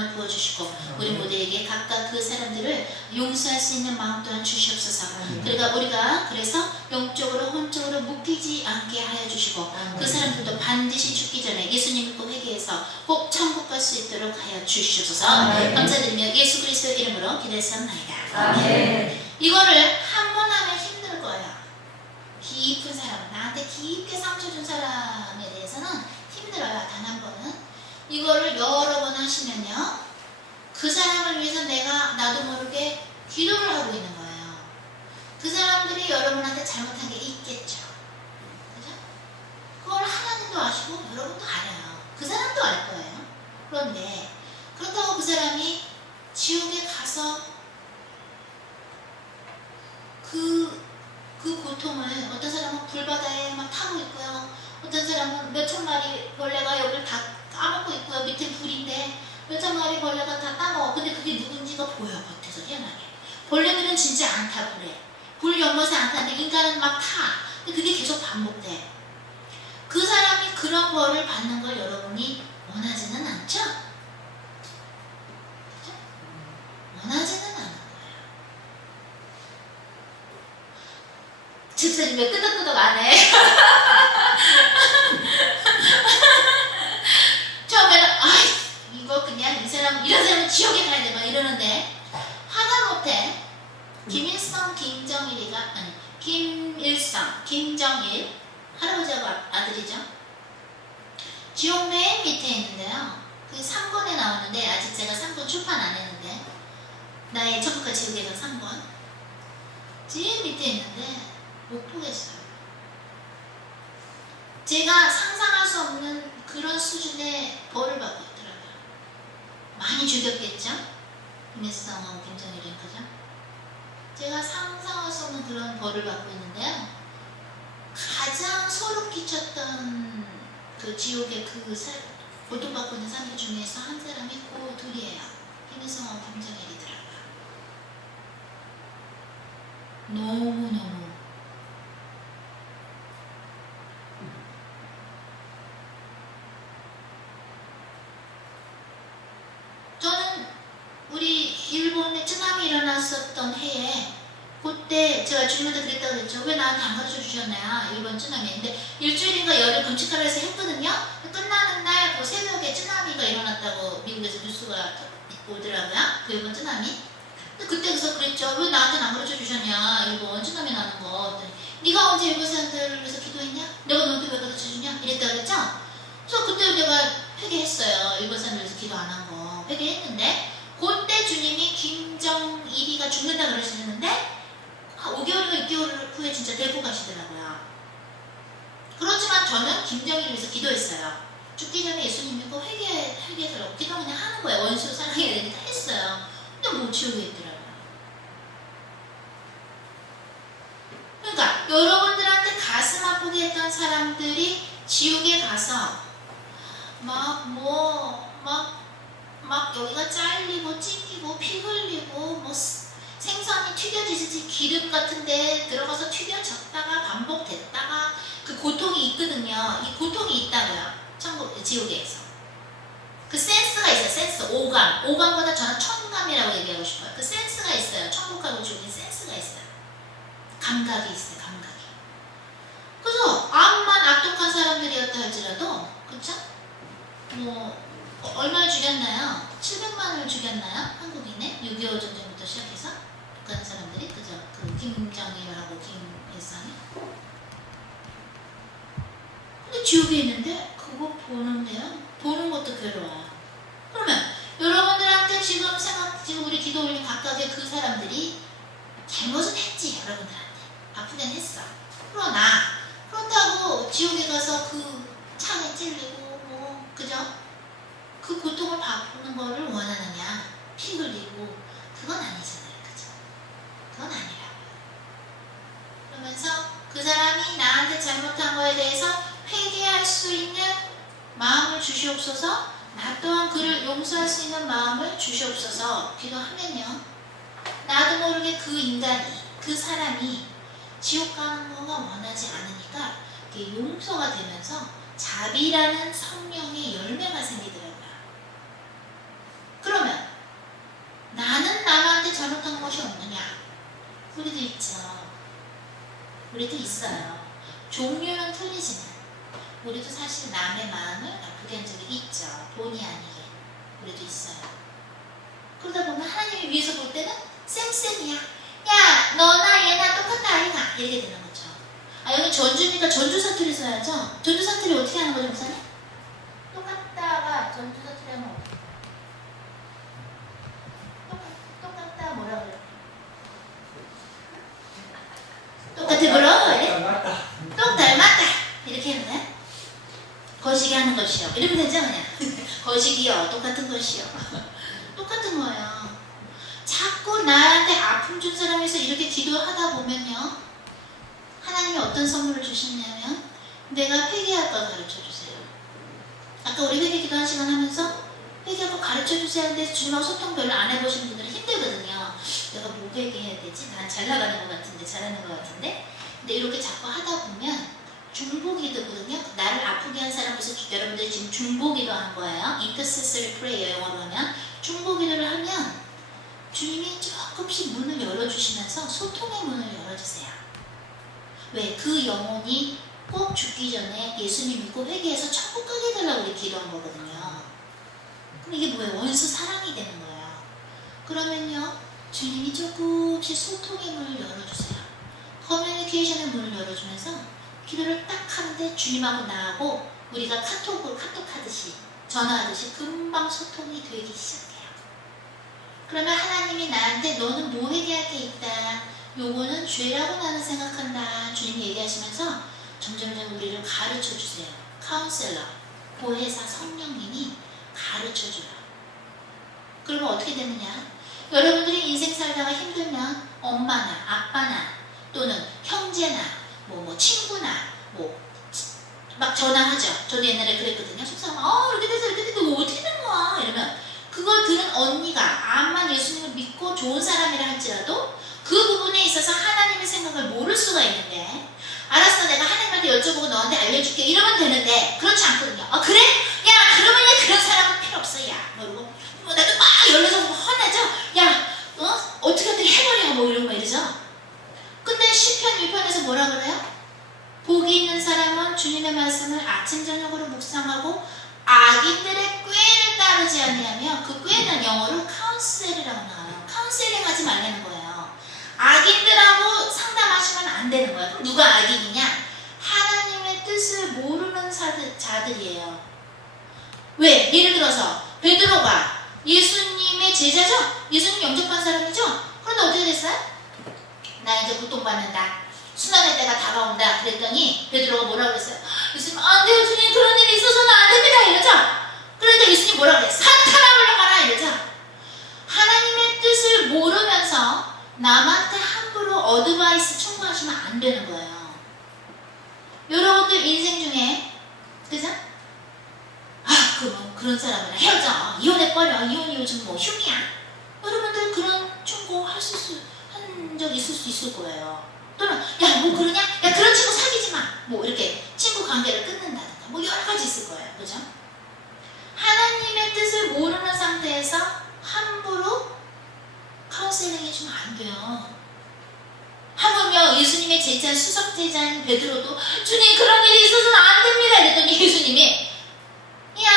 마음을 부어주시고 우리 모두에게 각각 그 사람들을 용서할 수 있는 마음 또한 주시옵소서. 그러니까 우리가 그래서 영적으로 혼적으로 묶이지 않게 하여 주시고 그 사람들도 반드시 죽기 전에 예수님 믿고 회개해서 꼭 천국 갈 수 있도록 하여 주시옵소서. 감사드리며 예수 그리스도의 이름으로 기도했사옵나이다. 아멘. 이거를 한 번 하면 힘들 거예요. 깊은 사람, 나한테 깊게 상처 준 사람에 대해서는 힘들어요. 단 한 번은. 이거를 여러 번 하시면요, 그 사람을 위해서 내가 나도 모르게 기도를 하고 있는 거예요. 그 사람들이 여러분한테 잘못한 게 있겠죠. 그죠? 그걸 하나님도 아시고 여러분도 알아요. 그 사람도 알 거예요. 그런데 그렇다고 그 사람이 지옥에 가서 그 고통을, 어떤 사람은 불바다에 막 타고 있고요. 어떤 사람은 몇천 마리 벌레가 여기를 다 까먹고 있고요. 밑에 불인데 몇천 마리 벌레가 다 따먹어. 근데 그게 누군지가 보여, 겉에서 희한하게. 벌레들은 진짜 안 타, 불에. 불 연못에 안 타는데 인간은 막 타. 근데 그게 계속 반복돼. 그 사람이 그런 벌을 받는 걸 여러분이 원하지는 않죠? 그죠? 원하지는 않은 거예요. 집사님 왜 끄덕끄덕 안 해? 처음에는 이거 그냥 이런 사람은 지옥에 가야 돼 막 이러는데 하다못해 김일성, 김정일 할아버지하고 아들이죠. 지옥 맨 밑에 있는데요. 그 3권에 나오는데 아직 제가 3권 출판 안 했는데 나의 천국과 지옥의 강 3권 제일 밑에 있는데 못 보겠어요. 제가 상상할 수 없는 그런 수준의 벌을 받고 있더라고요. 많이 죽였겠죠? 김일성하고 김정일은, 그죠? 제가 상상할 수 없는 그런 벌을 받고 있는데요. 가장 소름 끼쳤던 그 지옥의 고통받고 있는 사람들 중에서 한 사람이 그 둘이에요. 김일성하고 김정일이더라고요. 너무너무 저는 우리 일본에 쓰나미 일어났었던 해에 그때 제가 주님한테 그랬다고 그랬죠. 왜 나한테 안 가르쳐 주셨나요? 일본 쓰나미인데 일주일인가 열흘 금식하라 해서 했거든요. 끝나는 날 그 새벽에 쓰나미가 일어났다고 미국에서 뉴스가 오더라고요. 그 일본 쓰나미. 근데 그때 그래서 그랬죠. 왜 나한테 안 가르쳐 주셨냐? 일본 쓰나미 나는 거. 네가 언제 일본 사람들을 위해서 기도했냐? 내가 너한테 왜 가르쳐 주냐? 이랬다고 그랬죠. 그래서 그때 내가 회개했어요. 일본 사람들 위해서 기도 안 한 거 회개했는데 그때 주님이 김정일이가 죽는다 그러시는데 5개월인가 6개월 후에 진짜 데리고 가시더라고요. 그렇지만 저는 김정일을 위해서 기도했어요. 죽기 전에 예수님 믿고 회개하더라고. 기도 그냥 하는 거예요. 원수 사랑해야 되니까 했어요. 근데 못 지우게 있더라고요. 그러니까 여러분들한테 가슴 아프게 했던 사람들이 지옥에 가서 막 여기가 잘리고 찢기고 피 흘리고 뭐 생선이 튀겨지듯이 기름 같은데 들어가서 튀겨졌다가 반복됐다가 그 고통이 있거든요. 이 고통이 있다고요. 지옥에서. 그 센스가 있어요. 센스. 오감보다 저는 천감이라고 얘기하고 싶어요. 그 센스가 있어요. 천국하고 지옥에 센스가 있어요. 감각이 있어요. 감각이. 그래서 암만 악독한 사람들이었다 할지라도, 그쵸? 얼마를 죽였나요? 700만을 죽였나요? 한국인에? 6.25 전쟁부터 시작해서 북한 사람들이, 그죠? 그 김정일하고 김일성이. 근데 지옥에 있는데 그거 보는 것도 괴로워요. 그러면 여러분들한테 지금 우리 기도 올린 각각의 그 사람들이 잘못은 했지. 여러분들한테 아프긴 했어. 그렇다고 지옥에 가서 그 창에 찔리고 그죠? 그 고통을 받는 거를 원하느냐? 피 흘리고 그건 아니잖아요. 그죠? 그건 아니라고요. 그러면서 그 사람이 나한테 잘못한 거에 대해서 회개할 수 있는 마음을 주시옵소서. 나 또한 그를 용서할 수 있는 마음을 주시옵소서. 기도하면요, 나도 모르게 그 인간이, 그 사람이 지옥 가는 거가 원하지 않으니까 이게 용서가 되면서 자비라는 성령의 열매가 생기더라고요. 그럼 잘못한 것이 없느냐? 우리도 있죠. 우리도 있어요. 종류는 틀리지만 우리도 사실 남의 마음을 아프게 한 적이 있죠. 본의 아니게 우리도 있어요. 그러다 보면 하나님이 위에서 볼 때는 쌤쌤이야. 야, 너나 얘나 똑같다 아니나 이렇게 되는 거죠. 아, 여기 전주니까 전주 사투리 써야죠. 전주 사투리 어떻게 하는 거죠, 목사님? 똑같다가 전주 사투리 하면 똑같다 뭐라 그래요? 똑같아 물어? 똑 닮았다 이렇게 하는 거야? 거시기 하는 것이요. 이러면 되죠 그냥. 거시기요. 똑같은 것이요. 똑같은 거예요. 자꾸 나한테 아픔 준 사람에서 이렇게 기도하다 보면요. 하나님이 어떤 선물을 주셨냐면 내가 회개할 걸 가르쳐주세요. 아까 우리 회개 기도한 시간 하면서 회개할 걸 가르쳐주세요 하는데 주님하고 소통 별로 안 해보신 분들은 힘들거든요. 내가 뭐 회개해야 되지? 난 잘 나가는 것 같은데 잘하는 것 같은데 근데 이렇게 자꾸 하다 보면 중보기도거든요. 나를 아프게 한 사람에서 여러분들이 지금 중보기도 한 거예요. Intercessory prayer 영어로 하면 중보기도를 하면 주님이 조금씩 문을 열어주시면서 소통의 문을 열어주세요. 왜? 그 영혼이 꼭 죽기 전에 예수님 믿고 회개해서 천국 가게 해달라고 우리 기도한 거거든요. 그럼 이게 뭐예요? 원수 사랑이 되는 거예요. 그러면요 주님이 조금씩 소통의 문을 열어주세요. 커뮤니케이션의 문을 열어주면서 기도를 딱 하는데 주님하고 나하고 우리가 카톡 하듯이 전화하듯이 금방 소통이 되기 시작해요. 그러면 하나님이 나한테 너는 뭐 회개할 게 있다. 요거는 죄라고 나는 생각한다. 주님이 얘기하시면서 점점 우리를 가르쳐 주세요. 카운셀러, 보혜사 성령님이 가르쳐 줘요. 그러면 어떻게 되느냐? 여러분들이 인생 살다가 힘들면 엄마나 아빠나 또는 형제나 뭐 친구나 막 전화하죠. 저도 옛날에 그랬거든요. 속상하면 이렇게 돼서 이렇게 돼서 어떻게 된 거야? 이러면 그걸 들은 언니가 암만 예수님을 믿고 좋은 사람이라 할지라도 그 부분에 있어서 하나님의 생각을 모를 수가 있는데 알았어 내가 하나님한테 여쭤보고 너한테 알려줄게 이러면 되는데 그렇지 않거든요. 그래? 야 그러면 그런 사람은 필요 없어. 야 모르고 나도 막 열려서 화나죠. 야 어떻게 해버려 뭐 이런 거 이러죠. 근데 시편 1편에서 뭐라 그래요? 복이 있는 사람은 주님의 말씀을 아침 저녁으로 묵상하고 악인들의 꾀를 따르지 아니하며 그 꾀는 영어로 카운셀이라고 나와요. 카운셀링 하지 말라는 거예요. 악인들하고 상담하시면 안 되는 거예요. 그럼 누가 악인이냐? 하나님의 뜻을 모르는 자들이에요. 왜? 예를 들어서 베드로가 예수님의 제자죠? 예수님 영접한 사람이죠? 그런데 어떻게 됐어요? 나 이제 고통받는다. 순환의 때가 다가온다. 그랬더니 베드로가 뭐라고 그랬어요? 예수님 안 돼요 주님 그런 일이 있어서는 안 됩니다 이러죠. 그러니까 예수님 뭐라고 그래요? 사탄아 물러가라 이러죠. 하나님의 뜻을 모르면서 남한테 함부로 어드바이스 충고하시면 안 되는 거예요. 여러분들 인생 중에 그죠? 그런 사람이랑 헤어져 이혼해버려 이혼이 요즘 뭐 흉이야. 여러분들 그런 충고 한 적 있을 수 있을 거예요. 또는 야 뭐 그러냐? 야 그런 친구 사귀지 마. 뭐 이렇게 친구 관계를 끊는다든가 뭐 여러 가지 있을 거예요. 그죠? 하나님의 뜻을 모르는 상태에서 함부로 카운셀링 해주면 안 돼요. 하물며 예수님의 제자 수석 제자인 베드로도 주님 그런 일이 있어서는 안 됩니다 이랬더니 예수님이 야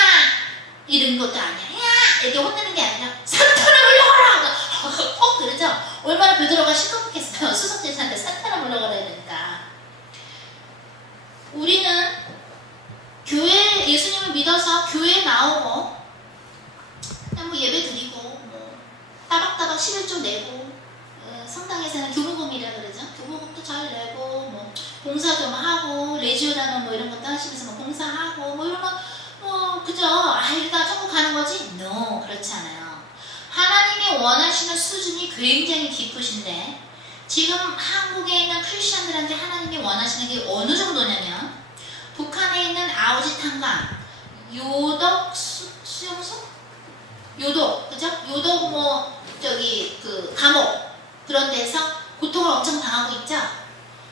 이런 것도 아니야. 야 이렇게 혼내는 게 아니라 사탄아 물러가라. 그러죠? 얼마나 베드로가 시끄럽겠어요. 수석 제자한테 사탄아 물러가라 이러니까. 우리는 교회 예수님을 믿어서 교회에 나오고 그냥 뭐 예배 드리고 뭐 따박따박 11조 내고 성당에서는 교무금이라 그러죠. 교무금도 잘 내고 뭐 봉사 좀 하고 레지오라는 뭐 이런 것도 하시면서 뭐 봉사하고 뭐 이런 거 그죠? 일단 천국 가는 거지? No 그렇지 않아요. 하나님이 원하시는 수준이 굉장히 깊으신데 지금 한국에 있는 크리스천들한테 하나님이 원하시는 게 어느 정도냐면 북한에 있는 아오지탄강 요덕 수용소? 요독 그죠? 요독 그 감옥 그런 데서 고통을 엄청 당하고 있죠?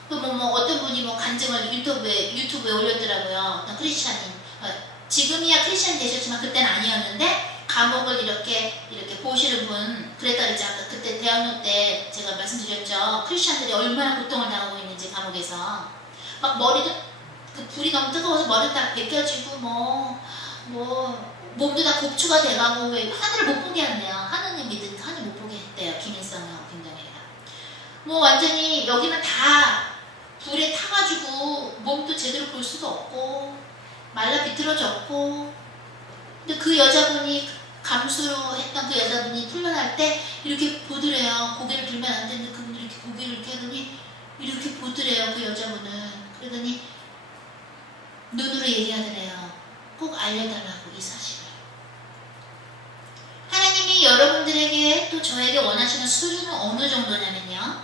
어떤 분이 간증을 유튜브에 올렸더라고요. 어떤 크리스천인 지금이야 크리스천 되셨지만 그때는 아니었는데 감옥을 이렇게 보시는 분 그랬다 그랬죠. 아까 그때 대학로 때 제가 말씀드렸죠. 크리스천들이 얼마나 고통을 당하고 있는지 감옥에서 막 머리도 그 불이 너무 뜨거워서 머리 다 벗겨지고 몸도 다 곡추가 돼가고 왜 하늘을 못 보게 한대요. 하느님 믿은 하늘 못 보게 했대요. 김일성하고 김정일이랑 완전히 여기는 다 불에 타가지고 몸도 제대로 볼 수도 없고 말라 비틀어졌고 근데 그 여자분이 감수로 했던 그 여자분이 풀려날 때 이렇게 보더래요. 고개를 들면 안 되는데 그분들이 이렇게 고개를 이렇게 하더니 이렇게 보더래요. 그 여자분은. 그러더니 눈으로 얘기하더래요. 꼭 알려달라고 이 사실을. 하나님이 여러분들에게 또 저에게 원하시는 수준은 어느 정도냐면요.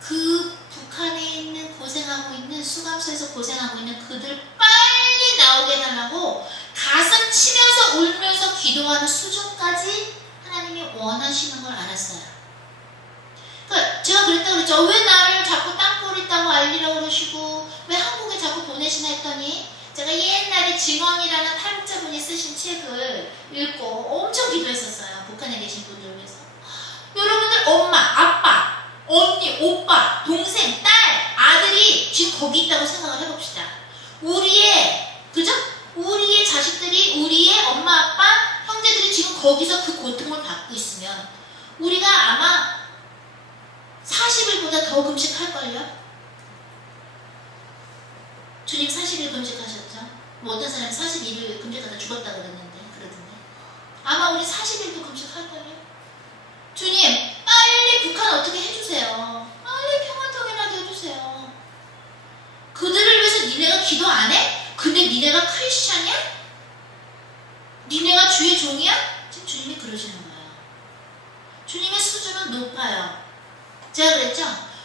그 북한에 있는 고생하고 있는 수감소에서 고생하고 있는 그들 빨리 나오게 해달라고 가슴 치면서 울면서 기도하는 수준까지 하나님이 원하시는 걸 알았어요. 그러니까 제가 그랬다고 그랬죠. 왜 나를 자꾸 땅볼 있다고 알리라고 그러시고 왜 한국에 자꾸 보내시나 했더니 제가 옛날에 증언이라는 탈북자분이 쓰신 책을 읽고 엄청 기도했었어요. 북한에 계신 분들을 위해서. 여러분들 엄마, 아빠, 언니, 오빠, 동생, 딸, 아들이 지금 거기 있다고 생각을 해봅시다. 우리의 자식들이, 우리의 엄마, 아빠, 형제들이 지금 거기서 그 고통을 받고 있으면 우리가 아마 40일보다 더 금식할걸요? 주님 40일 금식하셨죠? 어떤 사람이 42일 금식하다 죽었다고 그러던데. 아마 우리 40일도 금식할걸요? 주님, 빨리 북한 어떻게 해주세요. 빨리 평화통일하게 해주세요. 그들을 위해서 니네가 기도 안 해? 근데 니네가 크리스찬이야? 니네가 주의 종이야? 지금 주님이 그러시는 거예요. 주님의 수준은 높아요. 제가 그랬죠?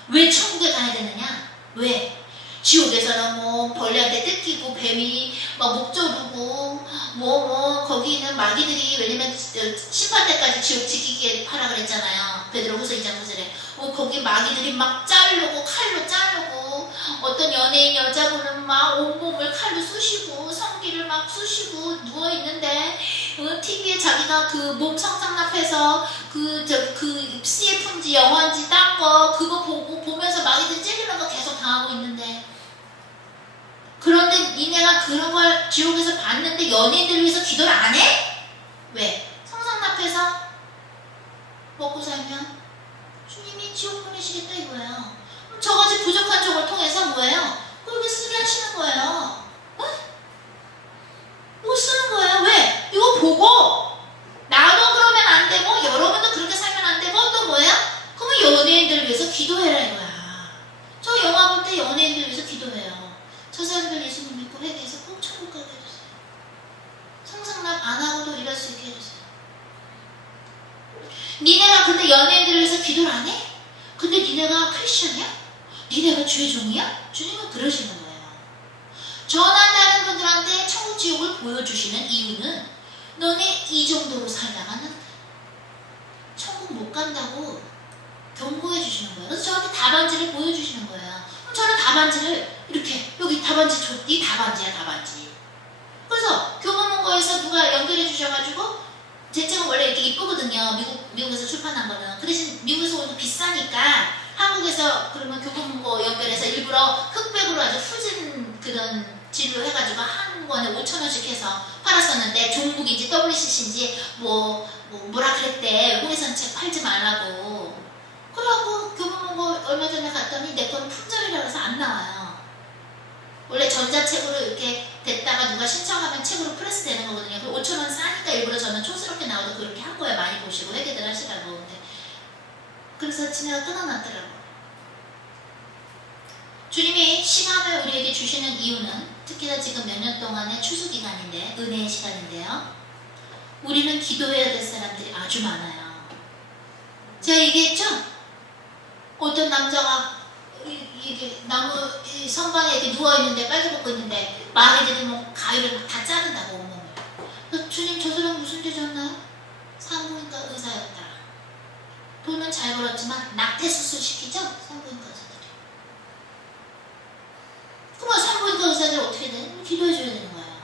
왜 천국에 가야 되느냐? 왜? 지옥에서는 벌레한테 뜯기고 뱀이 목 조르고 거기 있는 마귀들이 왜냐면 심판 때까지 지옥 지키게 하라 그랬잖아요. 베드로후서 2장 9절에 거기 마귀들이 막 자르고 칼로 자르고 어떤 연예인 여자분은 막 온몸을 칼로 쑤시고 성기를 막 쑤시고 누워있는데 TV에 자기가 그 몸 성상납해서 그 CF인지 영화인지 딴 거 그거 보면서 마귀들이 찔리는 거 계속 당하고 있는데 그런데 니네가 그런 걸 지옥에서 봤는데 연예인들 위해서 기도를 안 해? 왜? 성상납해서 먹고 살면 주님이 지옥 보내시겠다 이거예요. 저같이 부족한 종을 통해서 뭐예요? 그렇게 쓰게 하시는 거예요. 어? 이거 쓰는 거예요. 왜? 이거 보고 나도 그러면 안 되고 여러분도 그렇게 살면 안 되고 또 뭐예요? 그러면 연예인들을 위해서 기도해라 이거야. 저 영화 볼 때 연예인들을 위해서 기도해요. 저 사람들 예수님 믿고 회개해서 꼭 천국 가게 해주세요. 성상납 안 하고도 일할 수 있게 해주세요. 니네가 근데 연예인들을 위해서 기도를 안 해? 근데 니네가 크리스천이야? 니네가 주의 종이야? 주님은 그러시는 거예요. 저나 다른 분들한테 천국 지옥을 보여주시는 이유는 너네 이 정도로 살다가는 천국 못 간다고 경고해 주시는 거예요. 그래서 저한테 답안지를 보여주시는 거예요. 그럼 저는 답안지를 이렇게 여기 답안지 이 답안지야 답안지. 그래서 교보문고에서 누가 연결해 주셔가지고 제 책은 원래 이렇게 이쁘거든요. 미국에서 출판한 거는. 그 대신 미국에서 오면 비싸니까 한국에서 그러면 교보문고 연결해서 일부러 흑백으로 아주 후진 그런 질로 해가지고 한 권에 5,000원씩 해서 팔았었는데 종북인지 WCC인지 뭐라 그랬대. 외국에서는 책 팔지 말라고. 그래갖고 교보문고 얼마 전에 갔더니 내 거는 품절이라고 해서 안 나와요. 원래 전자책으로 이렇게 됐다가 누가 신청하면 책으로 프레스 되는 거거든요. 그 5,000원 싸니까 일부러 저는 촌스럽게 나오도 그렇게 한 거예요. 많이 보시고 회개들 하시라고. 근데 그래서 지네가 끊어놨더라고요. 주님이 시간을 우리에게 주시는 이유는 특히나 지금 몇 년 동안의 추수기간인데 은혜의 시간인데요. 우리는 기도해야 될 사람들이 아주 많아요. 제가 얘기했죠? 어떤 남자가 이게 나무 성방에 이렇게 누워있는데 빨개 벗고 있는데 마귀들이 가위를 다 자른다고 온몸을. 그래서 주님 저 사람 무슨 죄 졌나요? 산부인과 의사였다. 돈은 잘 벌었지만 낙태 수술 시키죠? 산부인과 의사들이. 그럼 산부인과 의사들이 어떻게 돼? 기도해줘야 되는 거예요.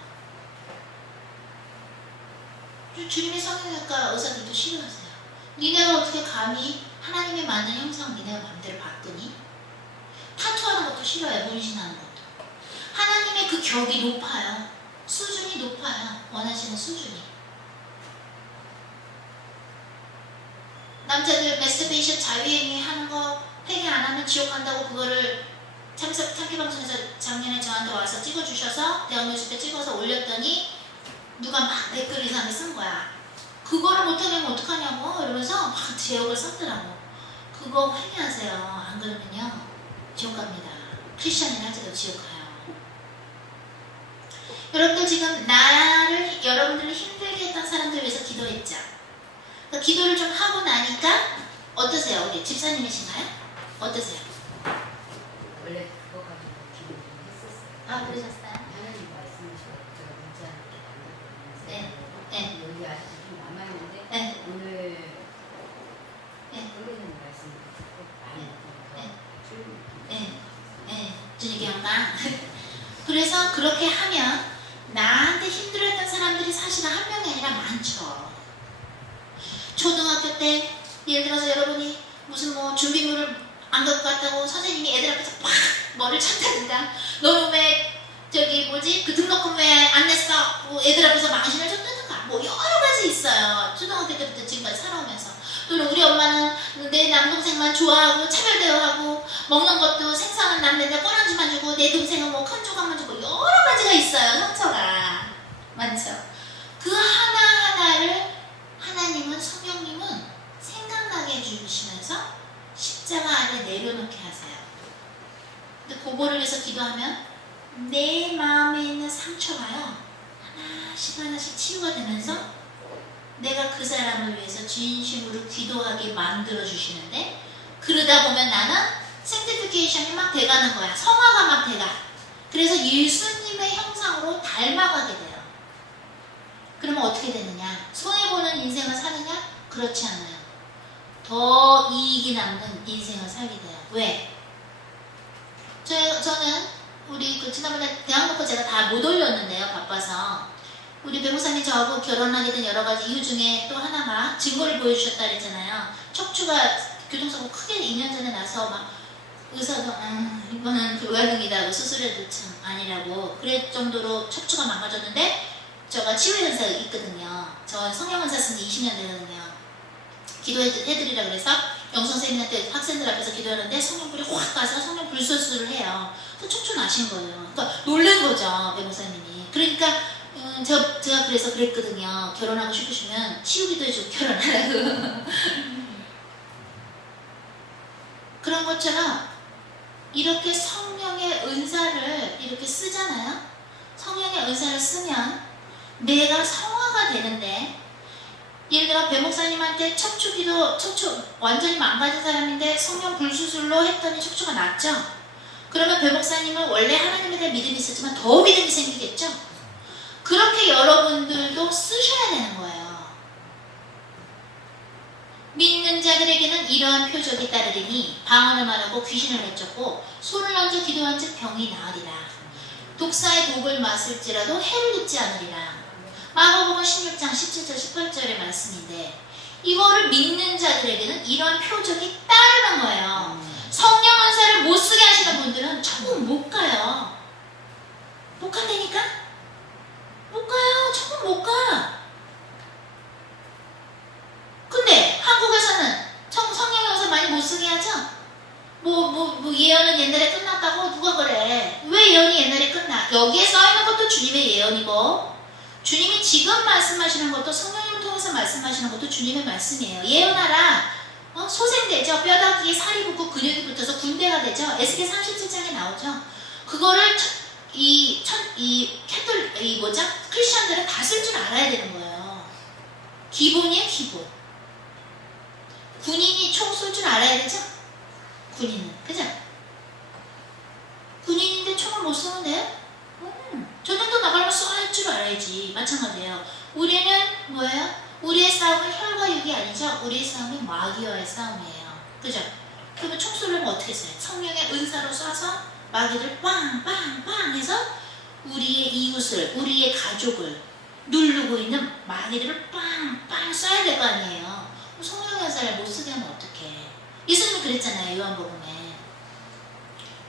성형외과 의사들도 싫어하세요. 니네가 어떻게 감히 하나님의 만든 형상 니네가 마음대로 봤더니? 타투하는 것도 싫어요. 문신하는 것도. 하나님의 그 격이 높아요. 수준이 높아요. 원하시는 수준이. 남자들 매스터베이션 자유행위 하는 거 회개 안 하면 지옥 간다고 그거를 참기방송에서 작년에 저한테 와서 찍어주셔서 대학뉴스 때 찍어서 올렸더니 누가 막 댓글 이상하게 쓴 거야. 그거를 못하게 하면 어떡하냐고 이러면서 막 제욕을 썼더라고. 그거 회개하세요. 안 그러면요 지옥 갑니다. 크리스천이나 할지도 지옥 가요. 여러분들 지금 여러분들을 힘들게 했던 사람들 위해서 기도했죠. 그러니까 기도를 좀 하고 나니까 어떠세요? 우리 집사님이신가요? 어떠세요? 원래 그거 가지고 기도 좀 했었어요. 아, 그러셨어요? 하나님 말씀하시고 제가 문자 이렇게 만나고 네. 네. 여기 아직 좀 남아있는데 네. 오늘 네. 흐르는 말씀을 듣고 많이 주님께 영광. 그래서 그렇게 하면 나한테 힘들었던 사람들이 사실은 한 명이 아니라 많죠. 초등학교 때 예를 들어서 여러분이 무슨 뭐 준비물을 안 갖고 갔다고 선생님이 애들 앞에서 팍 머리를 쳤다든가 너는 왜 그 등록금 왜 안 냈어? 뭐 애들 앞에서 망신을 줬다든가 뭐 여러 가지 있어요. 초등학교 때부터 지금까지 살아오면서. 또는 우리 엄마는 내 남동생만 좋아하고 차별 대우하고 먹는 것도 생선은 남는데 꼬랑지만 주고 내 동생은 뭐 큰 조각만 주고 여러 가지가 있어요. 상처가 많죠. 그 하나하나를 하나님은 성령님은 생각나게 해주시면서 십자가 안에 내려놓게 하세요. 근데 그거를 위해서 기도하면 내 마음에 있는 상처가요 하나씩 하나씩 치유가 되면서 내가 그 사람을 위해서 진심으로 기도하게 만들어 주시는데 그러다 보면 나는 sanctification이 막 돼가는 거야. 성화가 막 돼가. 그래서 예수님의 형상으로 닮아가게 돼요. 그러면 어떻게 되느냐? 손해보는 인생을 사느냐? 그렇지 않아요. 더 이익이 남는 인생을 살게 돼요. 왜? 저는 우리 지난번에 대학 놓고 제가 다 못 올렸는데요. 바빠서. 우리 변호사님 저하고 결혼하게 된 여러 가지 이유 중에 또 하나가 증거를 보여주셨다 그랬잖아요. 척추가 교통사고 크게 2년 전에 나서 막 의사도 이거는 불가능이다 수술해도 참 아니라고 그럴 정도로 척추가 망가졌는데 제가 치유의사 있거든요. 저 성형의사 쓴 지 20년 되거든요. 기도해드리라 그래서 영성쌤한테 학생들 앞에서 기도하는데 성령불이 확 가서 성령불 수술을 해요. 그 척추 나신 거예요. 그러니까 놀란 거죠 변호사님이. 그러니까 제가 그래서 그랬거든요. 결혼하고 싶으시면 치우기도 해주고 결혼하라고. 그런 것처럼 이렇게 성령의 은사를 이렇게 쓰잖아요. 성령의 은사를 쓰면 내가 성화가 되는데 예를 들어 배목사님한테 척추 완전히 망가진 사람인데 성령 불수술로 했더니 척추가 낫죠. 그러면 배목사님은 원래 하나님에 대한 믿음이 있었지만 더 믿음이 생기겠죠. 그렇게 여러분들도 쓰셔야 되는 거예요. 믿는 자들에게는 이러한 표적이 따르리니 방언을 말하고 귀신을 내쫓고 손을 얹어 기도한 즉 병이 나으리라. 독사의 독을 마실지라도 해를 입지 않으리라. 마가복음 16장 17절 18절의 말씀인데 이거를 믿는 자들에게는 이러한 표적이 따르는 거예요. 성령 은사를 못 쓰게 하시는 분들은 천국 못 가요. 못 간다니까? 못 가요. 천국 못 가. 근데 한국에서는 성령 은사 많이 못 쓰게 하죠? 예언은 옛날에 끝났다고 누가 그래? 왜 예언이 옛날에 끝나? 여기에 써있는 것도 주님의 예언이고 주님이 지금 말씀하시는 것도 성령님을 통해서 말씀하시는 것도 주님의 말씀이에요. 예언하라. 소생되죠. 뼈다귀에 살이 붙고 근육이 붙어서 군대가 되죠. 에스겔 37장에 나오죠. 그거를 크리스천들은 다 쓸 줄 알아야 되는 거예요. 기본이에요, 기본. 군인이 총 쏠 줄 알아야 되죠? 군인은. 그죠? 군인인데 총을 못 쏘는데요? 전쟁터 나가려면 쏠 줄 알아야지. 마찬가지예요. 우리는 뭐예요? 우리의 싸움은 혈과 육이 아니죠. 우리의 싸움은 마귀와의 싸움이에요. 그죠? 그러면 총 쏘려면 어떻게 써요? 성령의 은사로 쏴서 마귀를 빵빵빵 해서 우리의 이웃을, 우리의 가족을 누르고 있는 마귀들을 빵빵 써야 될 거 아니에요. 성령 연사를 못 쓰게 하면 어떡해. 예수님은 그랬잖아요. 요한복음에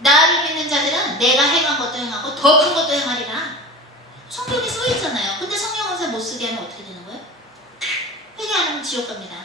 나를 믿는 자들은 내가 행한 것도 행하고 더 큰 것도 행하리라. 성경에 써 있잖아요. 근데 성령 연사 못 쓰게 하면 어떻게 되는 거예요? 회개 안 하면 지옥 갑니다.